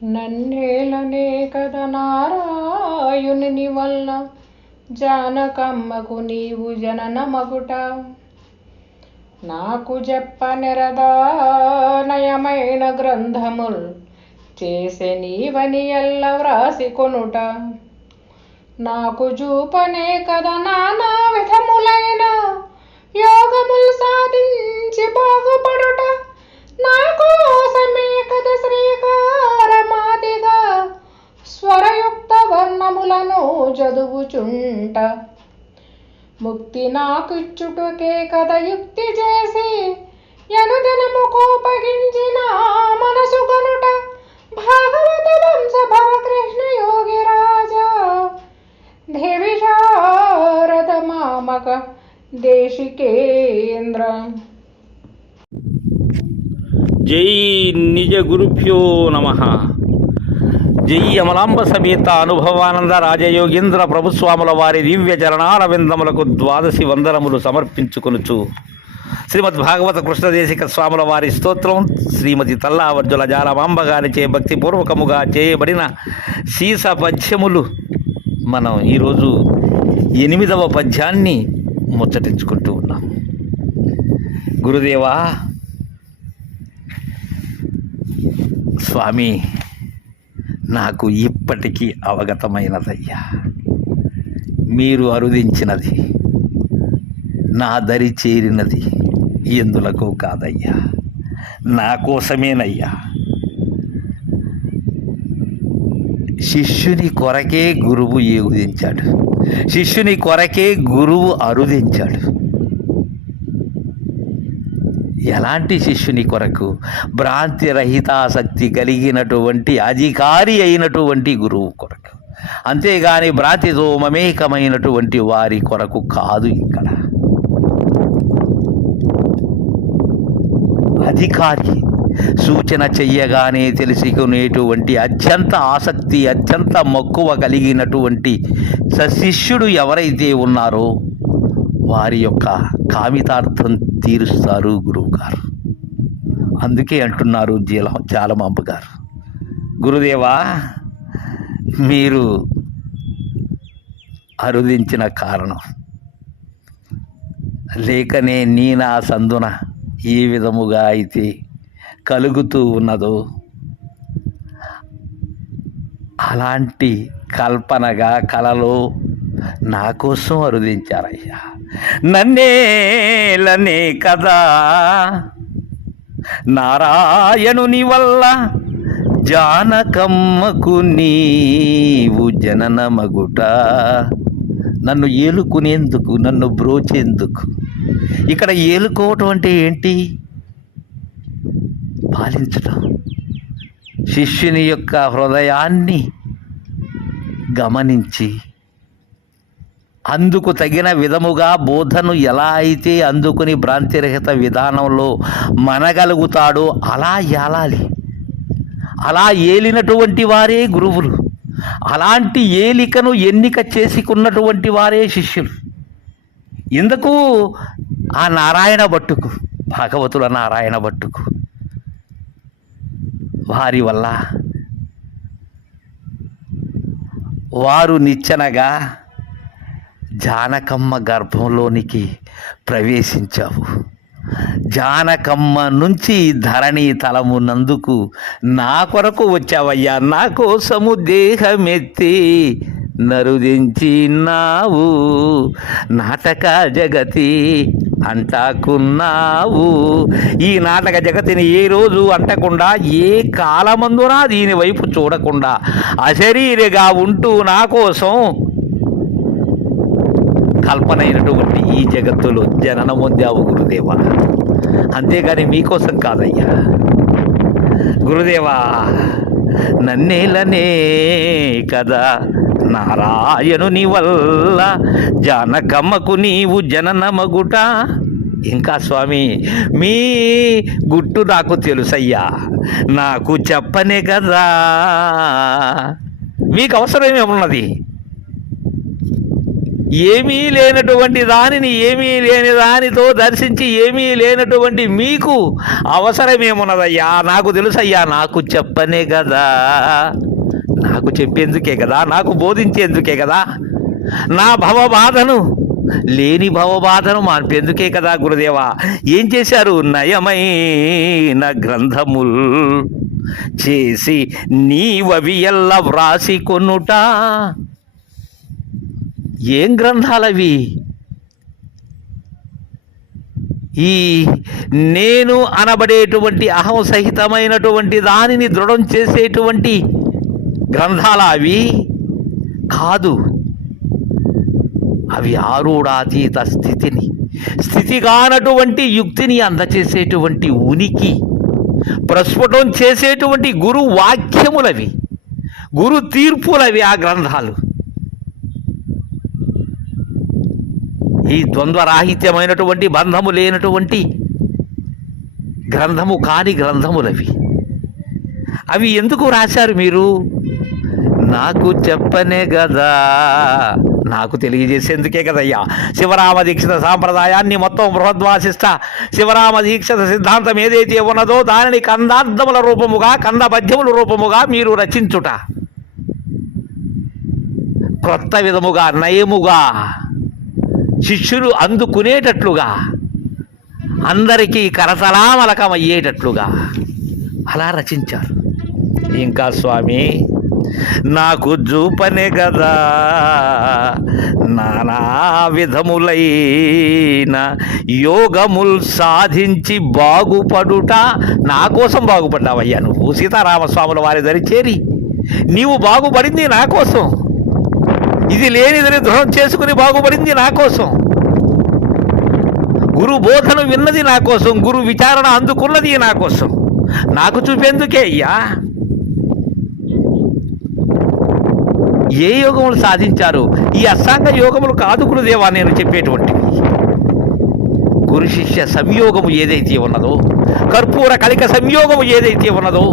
నన్నేలనే కద నారాయుని వల్ల జానకమ్మకు నీవు జనన మగుట. నాకు చెప్పనెరదా నయమైన గ్రంథముల్ చేసే నీవని ఎల్ల వ్రాసి కొనుట. నాకు చూపనే కద నానా విధములైన యోగములు సాధించి బాగుపడుట. నా కోసమే కద శ్రీకారమాదిగా స్వరయుక్త వర్ణములను చదువుచుంట. ముక్తి నాకిచ్చుటకే కద యుక్తి చేసి యనుదినము కోపగించిన మనసు కొనుట. భాగవత వంశ భవ కృష్ణ యోగి రాజా దేవి శారద మామక దేశికేంద్ర. జై నిజ గురుభ్యో నమః. జై అమలాంబ సమేత అనుభవానంద రాజయోగేంద్ర ప్రభుస్వాముల వారి దివ్య చరణాల విందములకు ద్వాదశి వందనములు సమర్పించుకొనుచు శ్రీమద్ భాగవత కృష్ణదేశిక స్వాముల వారి స్తోత్రం శ్రీమతి తల్లావర్జుల జాలమాంబ గారిచే భక్తిపూర్వకముగా చేయబడిన సీస పద్యములు మనం ఈరోజు 8వ పద్యాన్ని ముచ్చటించుకుంటూ ఉన్నాం. గురుదేవా స్వామి, నాకు ఇప్పటికీ అవగతమైనదయ్యా, మీరు అరుదించినది నా దరి చేరినది ఎందులకు కాదయ్యా, నా కోసమేనయ్యా. శిష్యుని కొరకే గురువు ఏగుదించాడు, శిష్యుని కొరకే గురువు అరుదించాడు. ఎలాంటి శిష్యుని కొరకు? భ్రాంతి రహితాసక్తి కలిగినటువంటి అధికారి అయినటువంటి గురువు కొరకు, అంతేగాని భ్రాంతితో మమేకమైనటువంటి వారి కొరకు కాదు. ఇక్కడ అధికారి సూచన చెయ్యగానే తెలుసుకునేటువంటి అత్యంత ఆసక్తి, అత్యంత మక్కువ కలిగినటువంటి సశిష్యుడు ఎవరైతే ఉన్నారో వారి యొక్క కామితార్థం తీరుస్తారు గురువుగారు. అందుకే అంటున్నారు జాలమాంబ గారు, గురుదేవా మీరు అరుదించిన కారణం లేకనే నీ నా సందున ఏ విధముగా అయితే కలుగుతూ ఉన్నదో అలాంటి కల్పనగా కలలో నా కోసం అరుదించారయ్యా. నన్నేలనే కదా నారాయణుని వల్ల జానకమ్మకు నీవు జనన మగుట. నన్ను ఏలుకునేందుకు, నన్ను బ్రోచేందుకు. ఇక్కడ ఏలుకోవటం అంటే ఏంటి? పాలించటం, శిష్యుని యొక్క హృదయాన్ని గమనించి అందుకు తగిన విధముగా బోధను ఎలా అయితే అందుకుని భ్రాంతిరహిత విధానంలో మనగలుగుతాడో అలా ఏలాలి. అలా ఏలినటువంటి వారే గురువులు, అలాంటి ఏలికను ఎన్నిక చేసుకున్నటువంటి వారే శిష్యులు. ఇందుకు ఆ నారాయణ భట్టుకు, భాగవతుల నారాయణ భట్టుకు వారి వల్ల వారు నిచ్చెనగా జానకమ్మ గర్భంలోనికి ప్రవేశించావు. జానకమ్మ నుంచి ధరణి తలమునందుకు నా కొరకు వచ్చావయ్యా. నా కోసము దేహమెత్తి నరుదించినావు, నాటక జగతి అంటాకున్నావు. ఈ నాటక జగతిని ఏ రోజు అంటకుండా, ఏ కాలమందున దీని వైపు చూడకుండా అశరీరిగా ఉంటూ నా కోసం కల్పనైనటువంటి ఈ జగత్తులో జననం పొందావు గురుదేవా. అంతేగాని మీకోసం కాదయ్యా. గురుదేవా, నన్నేలనే కదా నారాయణుని వల్ల జానకమ్మకు నీవు జననమగుట. ఇంకా స్వామి, మీ గుట్టు నాకు తెలుసయ్యా, నాకు చెప్పనే కదా. మీకు అవసరమేమున్నది? ఏమీ లేనటువంటి దానిని ఏమీ లేని దానితో దర్శించి ఏమీ లేనటువంటి మీకు అవసరమేమున్నదయ్యా? నాకు తెలుసయ్యా, నాకు చెప్పనే కదా, నాకు చెప్పేందుకే కదా, నాకు బోధించేందుకే కదా, నా భవబాధను లేని భవబాధను మాన్పేందుకే కదా గురుదేవా. ఏం చేశారు? నయమైన గ్రంథముల్ చేసి నీవవి ఎల్ల వ్రాసి కొనుట. ఏం గ్రంథాలవి? ఈ నేను అనబడేటువంటి అహం సహితమైనటువంటి దానిని దృఢం చేసేటువంటి గ్రంథాల అవి కాదు. అవి ఆరూఢాతీత స్థితిని, స్థితిగానటువంటి యుక్తిని అందచేసేటువంటి ఉనికి ప్రస్ఫుటం చేసేటువంటి గురు వాక్యములవి, గురు తీర్పులవి ఆ గ్రంథాలు. ఈ ద్వంద్వరాహిత్యమైనటువంటి బంధము లేనటువంటి గ్రంథము కాని గ్రంథములవి. అవి ఎందుకు రాశారు మీరు? నాకు చెప్పనే కదా, నాకు తెలియజేసేందుకే కదయ్యా. శివరామ దీక్షిత సాంప్రదాయాన్ని మొత్తం బృహద్వాసిష్ట శివరామ దీక్షిత సిద్ధాంతం ఏదైతే ఉన్నదో దానిని కందార్థముల రూపముగా, కంద పద్యముల రూపముగా మీరు రచించుట, క్రొత్త విధముగా, నయముగా, శిష్యులు అందుకునేటట్లుగా, అందరికీ కరతలామలకమయ్యేటట్లుగా అలా రచించారు. ఇంకా స్వామి, నాకు చూపనే కదా నానా విధములైన యోగముల్ సాధించి బాగుపడుట. నా కోసం బాగుపడ్డావయ్యా నువ్వు. సీతారామస్వాముల వారి దరి చేరి నీవు బాగుపడింది నా కోసం. ఇది లేనిదని దృఢం చేసుకుని బాగుపడింది నా కోసం. గురు బోధన విన్నది నా కోసం, గురు విచారణ అందుకున్నది నా కోసం. నాకు చూపేందుకే అయ్యా. ఏ యోగములు సాధించారు? ఈ అష్టాంగ యోగములు కాదు గురుదేవా నేను చెప్పేటువంటివి. గురు శిష్య సంయోగము ఏదైతే ఉన్నదో, కర్పూర కలిక సంయోగము ఏదైతే ఉన్నదో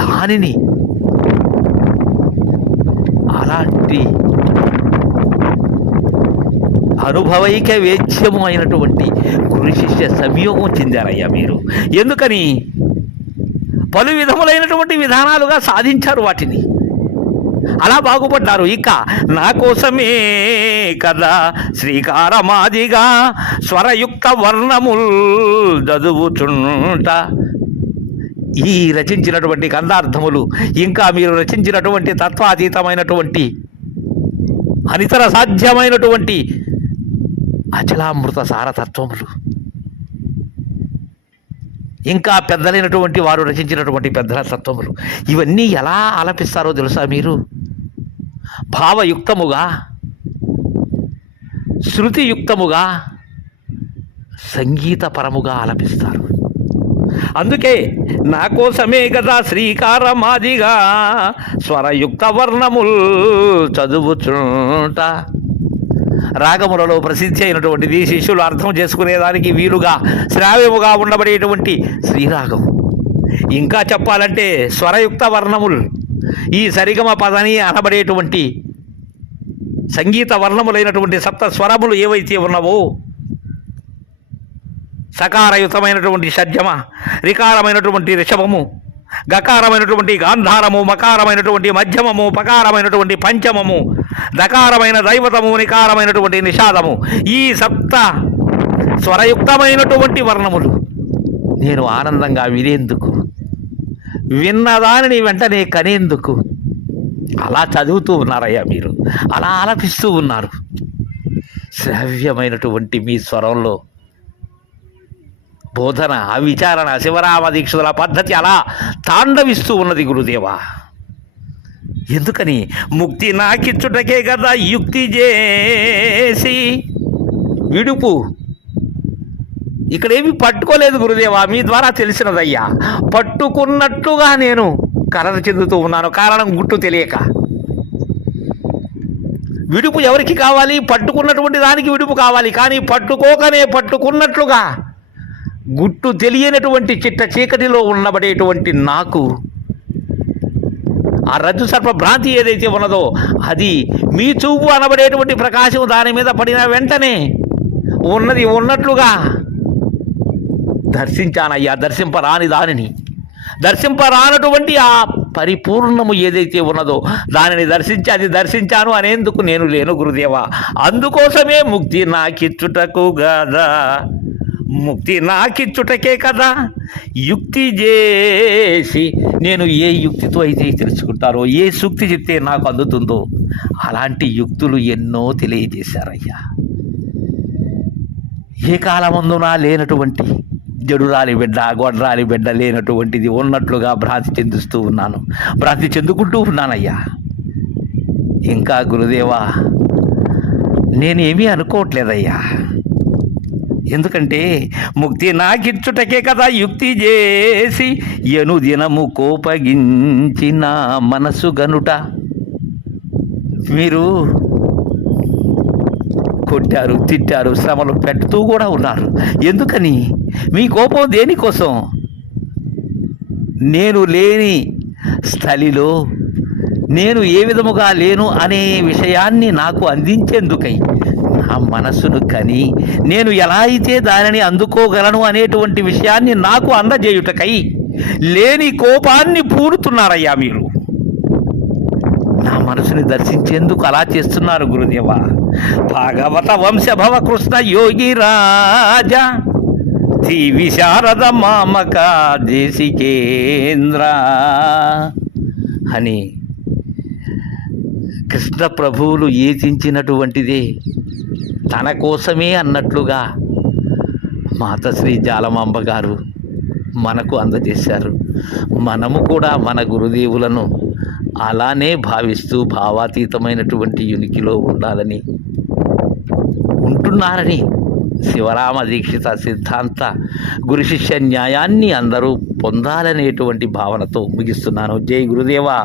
దానిని, అలాంటి అనుభవైక వేద్యము అయినటువంటి గురు శిష్య సంయోగం చెందారయ్యా మీరు. ఎందుకని? పలు విధములైనటువంటి విధానాలుగా సాధించారు వాటిని, అలా బాగుపడ్డారు. ఇక నా కోసమే కదా శ్రీకారమాదిగా స్వరయుక్త వర్ణముల్ చదువుచుంట. ఈ రచించినటువంటి కందార్థములు, ఇంకా మీరు రచించినటువంటి తత్వాతీతమైనటువంటి అనితర సాధ్యమైనటువంటి అచలామృత సారతత్వములు, ఇంకా పెద్దలైనటువంటి వారు రచించినటువంటి పెద్దల తత్వములు, ఇవన్నీ ఎలా ఆలపిస్తారో తెలుసా మీరు? భావయుక్తముగా, శృతియుక్తముగా, సంగీతపరముగా ఆలపిస్తారు. అందుకే నా కోసమే కదా శ్రీకారమాదిగా స్వరయుక్త వర్ణముల్ చదువుచుంట. రాగములలో ప్రసిద్ధి అయినటువంటిది, శిష్యులు అర్థం చేసుకునేదానికి వీలుగా శ్రావ్యముగా ఉండబడేటువంటి శ్రీరాగం. ఇంకా చెప్పాలంటే స్వరయుక్త వర్ణములు, ఈ సరిగమ పదని అనబడేటువంటి సంగీత వర్ణములైనటువంటి సప్త స్వరములు ఏవైతే ఉన్నావో, సకారయుతమైనటువంటి షడ్జమ, రికారమైనటువంటి రిషభము, గకారమైనటువంటి గాంధారము, మకారమైనటువంటి మధ్యమము, పకారమైనటువంటి పంచమము, దకారమైన దైవతము, నికారమైనటువంటి నిషాదము, ఈ సప్త స్వరయుక్తమైనటువంటి వర్ణములు నేను ఆనందంగా వినేందుకు, విన్నదానిని వెంటనే కనేందుకు అలా చదువుతూ ఉన్నారయ్యా మీరు, అలా ఆలపిస్తూ ఉన్నారు. శ్రావ్యమైనటువంటి మీ స్వరంలో బోధన, విచారణ, శివరామ దీక్షల పద్ధతి అలా తాండవిస్తూ ఉన్నది గురుదేవా. ఎందుకని? ముక్తి నాకిచ్చుటకే కదా యుక్తి చేసి విడుపు. ఇక్కడేమి పట్టుకోలేదు గురుదేవా, మీ ద్వారా తెలిసినదయ్యా. పట్టుకున్నట్లుగా నేను కలత చెందుతూ ఉన్నాను, కారణం గుట్టు తెలియక. విడుపు ఎవరికి కావాలి? పట్టుకున్నటువంటి దానికి విడుపు కావాలి. కానీ పట్టుకోకనే పట్టుకున్నట్లుగా గుట్టు తెలియనటువంటి చిట్ట చీకటిలో ఉండబడేటువంటి నాకు ఆ రజ్జు సర్ప భ్రాంతి ఏదైతే ఉన్నదో అది మీ చూపు అనబడేటువంటి ప్రకాశం దాని మీద పడిన వెంటనే ఉన్నది ఉన్నట్లుగా దర్శించానయ్యా. దర్శింపరాని దానిని, దర్శింపరానటువంటి ఆ పరిపూర్ణము ఏదైతే ఉన్నదో దానిని దర్శించి అది దర్శించాను అనేందుకు నేను లేను గురుదేవా. అందుకోసమే ముక్తి నాకిచ్చుటకు గదా, ముక్తి నాకిచ్చుటకే కదా యుక్తి చేసి, నేను ఏ యుక్తితో అయితే తెలుసుకుంటారో, ఏ సూక్తి చెప్తే నాకు అందుతుందో అలాంటి యుక్తులు ఎన్నో తెలియజేశారయ్యా. ఏ కాలమందునా లేనటువంటి జడురాలి బిడ్డ, గొడ్రాలి బిడ్డ లేనటువంటిది ఉన్నట్లుగా భ్రాంతి చెందిస్తూ ఉన్నాను, భ్రాంతి చెందుకుంటూ ఉన్నానయ్యా. ఇంకా గురుదేవా నేనేమీ అనుకోవట్లేదయ్యా. ఎందుకంటే ముక్తి నాకిచ్చుటకే కదా యుక్తి చేసి ఎనుదినము కోపగించిన మనసు గనుట. మీరు కొట్టారు, తిట్టారు, శ్రమలు పెడుతూ కూడా ఉన్నారు. ఎందుకని? మీ కోపం దేనికోసం? నేను లేని స్థలిలో నేను ఏ విధముగా లేను అనే విషయాన్ని నాకు అందించేందుకై నా మనస్సును కని నేను ఎలా అయితే దానిని అందుకోగలను అనేటువంటి విషయాన్ని నాకు అందజేయుటకై లేని కోపాన్ని పూరుతున్నారయ్యా మీరు. నా మనసుని దర్శించేందుకు అలా చేస్తున్నారు గురుదేవా. భాగవత వంశభవ కృష్ణ యోగి రాజా శ్రీ విశారద మామక దేశికేంద్ర అని కృష్ణ ప్రభువులు ఏచించినటువంటిదే తన కోసమే అన్నట్లుగా మాతశ్రీ జాలమాంబ గారు మనకు అందజేశారు. మనము కూడా మన గురుదేవులను అలానే భావిస్తూ భావాతీతమైనటువంటి ఉనికిలో ఉండాలని, ఉంటున్నారని శివరామ దీక్షిత సిద్ధాంత గురు శిష్య న్యాయాన్ని అందరూ పొందాలనేటువంటి భావనతో ముగిస్తున్నాను. జై గురుదేవా.